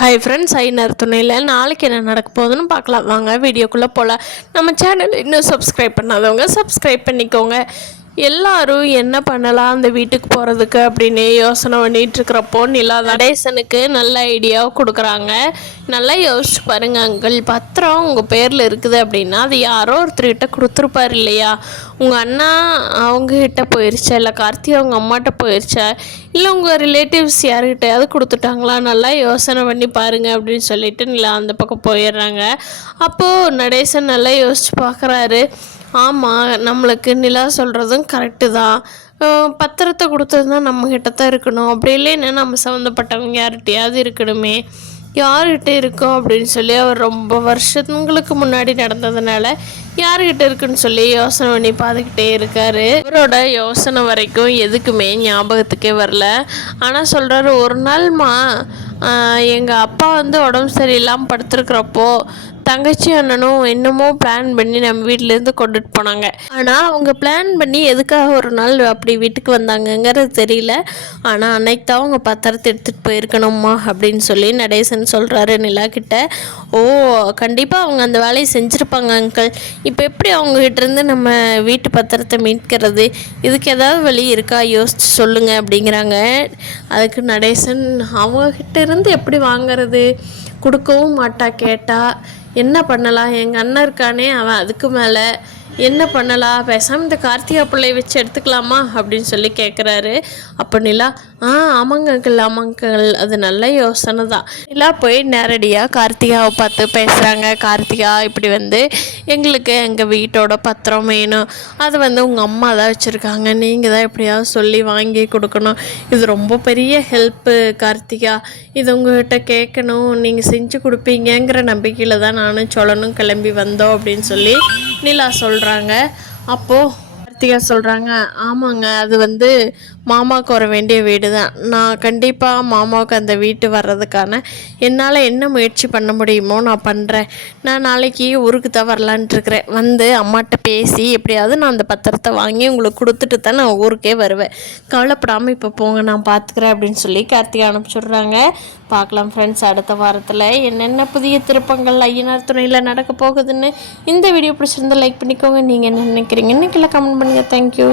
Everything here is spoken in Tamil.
ஹாய் ஃப்ரெண்ட்ஸ், ஐநர் துணையில் நாளைக்கு என்ன நடக்க போகுதுன்னு பார்க்கலாம். வாங்க வீடியோக்குள்ளே போகலாம். நம்ம சேனல் இன்னும் சப்ஸ்கிரைப் பண்ணாதவங்க சப்ஸ்கிரைப் பண்ணிக்கோங்க. எல்லாரும் என்ன பண்ணலாம் அந்த வீட்டுக்கு போகிறதுக்கு அப்படின்னு யோசனை பண்ணிகிட்ருக்கிறப்போ நிலா நடேசனுக்கு நல்ல ஐடியாவை கொடுக்குறாங்க. நல்லா யோசிச்சு பாருங்கள் அங்கிள், பத்திரம் உங்கள் பேரில் இருக்குது அப்படின்னா அது யாரோ ஒருத்தர்கிட்ட கொடுத்துருப்பார் இல்லையா? உங்கள் அண்ணா அவங்கக்கிட்ட போயிடுச்சா, இல்லை கார்த்தி அவங்க அம்மாட்ட போயிடுச்சா, இல்லை உங்கள் ரிலேட்டிவ்ஸ் யார்கிட்டையாவது கொடுத்துட்டாங்களா? நல்லா யோசனை பண்ணி பாருங்கள் அப்படின்னு சொல்லிட்டு நிலா அந்த பக்கம் போயிடுறாங்க. அப்போது நடேசன் நல்லா யோசிச்சு பார்க்குறாரு. ஆமாம், நம்மளுக்கு நிலா சொல்கிறதும் கரெக்டு தான். பத்திரத்தை கொடுத்தது தான் நம்மக்கிட்ட தான் இருக்கணும். அப்படி இல்லைன்னா நம்ம சம்மந்தப்பட்டவங்க யார்கிட்டையாவது இருக்கணுமே, யார்கிட்ட இருக்கோம் அப்படின்னு சொல்லி அவர் ரொம்ப வருஷங்களுக்கு முன்னாடி நடந்ததுனால யார்கிட்ட இருக்குன்னு சொல்லி யோசனை பண்ணி பார்த்துக்கிட்டே இருக்கார். அவரோட யோசனை வரைக்கும் எதுக்குமே ஞாபகத்துக்கே வரல. ஆனால் சொல்கிறாரு, ஒரு நாள்மா எங்கள் அப்பா உடம்பு சரியில்லாமல் படுத்துருக்கிறப்போ தங்கச்சி அண்ணனும் என்னமோ பிளான் பண்ணி நம்ம வீட்டிலேருந்து கொண்டுட்டு போனாங்க. ஆனால் அவங்க பிளான் பண்ணி எதுக்காக ஒரு நாள் அப்படி வீட்டுக்கு வந்தாங்கங்கிறது தெரியல. ஆனால் அன்னைக்கு தான் அவங்க பத்திரத்தை எடுத்துகிட்டு போயிருக்கணுமா அப்படின்னு சொல்லி நடேசன் சொல்கிறாரு நிலா கிட்ட. ஓ, கண்டிப்பாக அவங்க அந்த வேலையை செஞ்சுருப்பாங்க அங்கிள். இப்போ எப்படி அவங்ககிட்டேருந்து நம்ம வீட்டு பத்திரத்தை மீட்கிறது? இதுக்கு ஏதாவது வழி இருக்கா, யோசிச்சு சொல்லுங்கள் அப்படிங்கிறாங்க. அதுக்கு நடேசன், அவங்கக்கிட்ட இருந்து எப்படி வாங்கிறது? கொடுக்கவும் மாட்டா, கேட்டால் என்ன பண்ணலாம்? எங்கள் அண்ணன் இருக்கானே, அவன் அதுக்கு மேலே என்ன பண்ணலாம்? பேசாமல் இந்த கார்த்திகா பிள்ளையை வச்சு எடுத்துக்கலாமா அப்படின்னு சொல்லி கேட்குறாரு. அப்போ நிலா, ஆமாங்க அங்கிள், அது நல்ல யோசனை தான். நிலா போய் நேரடியாக கார்த்திகாவை பார்த்து பேசுகிறாங்க. கார்த்திகா, இப்படி எங்களுக்கு எங்கள் வீட்டோட பத்திரம் வேணும். அது உங்கள் அம்மா தான் வச்சுருக்காங்க, நீங்கள் தான் எப்படியாவது சொல்லி வாங்கி கொடுக்கணும். இது ரொம்ப பெரிய ஹெல்ப்பு கார்த்திகா, இது உங்கள்கிட்ட கேட்கணும், நீங்கள் செஞ்சு கொடுப்பீங்கிற நம்பிக்கையில் தான் நானும் சொல்லணும் கிளம்பி வந்தோம் அப்படின்னு சொல்லி நிலா சொல்கிறாங்க. அப்போது கார்த்திகா சொல்கிறாங்க, ஆமாங்க, அது மாமாவுக்கு வர வேண்டிய வீடு தான். நான் கண்டிப்பாக மாமாவுக்கு அந்த வீட்டு வர்றதுக்கான என்னால் என்ன முயற்சி பண்ண முடியுமோ நான் பண்ணுறேன். நான் நாளைக்கு ஊருக்கு தான் வரலான்ட்டுருக்கிறேன். அம்மாட்ட பேசி எப்படியாவது நான் அந்த பத்திரத்தை வாங்கி உங்களுக்கு கொடுத்துட்டு தான் நான் ஊருக்கே வருவேன். கவலைப்படாமல் இப்போ போங்க, நான் பார்த்துக்கிறேன் அப்படின்னு சொல்லி கார்த்திகா அனுப்பிச்சுட்றாங்க. பார்க்கலாம் ஃப்ரெண்ட்ஸ், அடுத்த வாரத்தில் என்னென்ன புதிய திருப்பங்கள் ஐயனார் துணையில் நடக்க போகுதுன்னு. இந்த வீடியோ பிடிச்சிருந்தால் லைக் பண்ணிக்கோங்க. நீங்கள் என்ன நினைக்கிறீங்கன்னு கீழே கமெண்ட் பண்ணுங்கள். தேங்க்யூ.